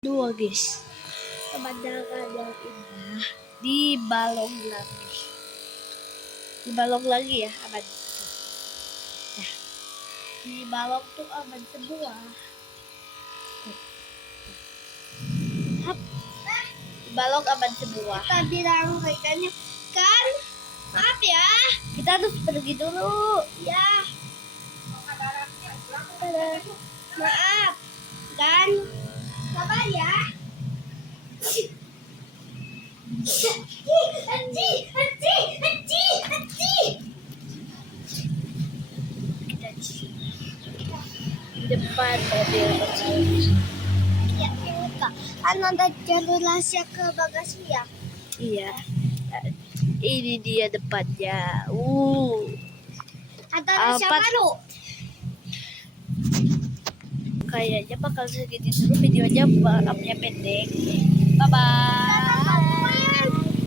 Dua guys. Kemandangan yang indah di Balong lagi. Di Balong lagi ya, aman. Nah, di Balong tuh aman semua. Hap. Di Balong aman semua. Kita bilang ikannya kan, maaf ya. Kita harus pergi dulu. Ya. Maaf. Dan sabar ya. Kita di sini. Di depan mobil kecil. Ya, Kak. Ada jalur rahasia ke bagasi ya? Iya. Ini dia depannya. Ada rahasia Apa? baru. Kayaknya bakal segini dulu videonya, makamnya pendek. Bye bye.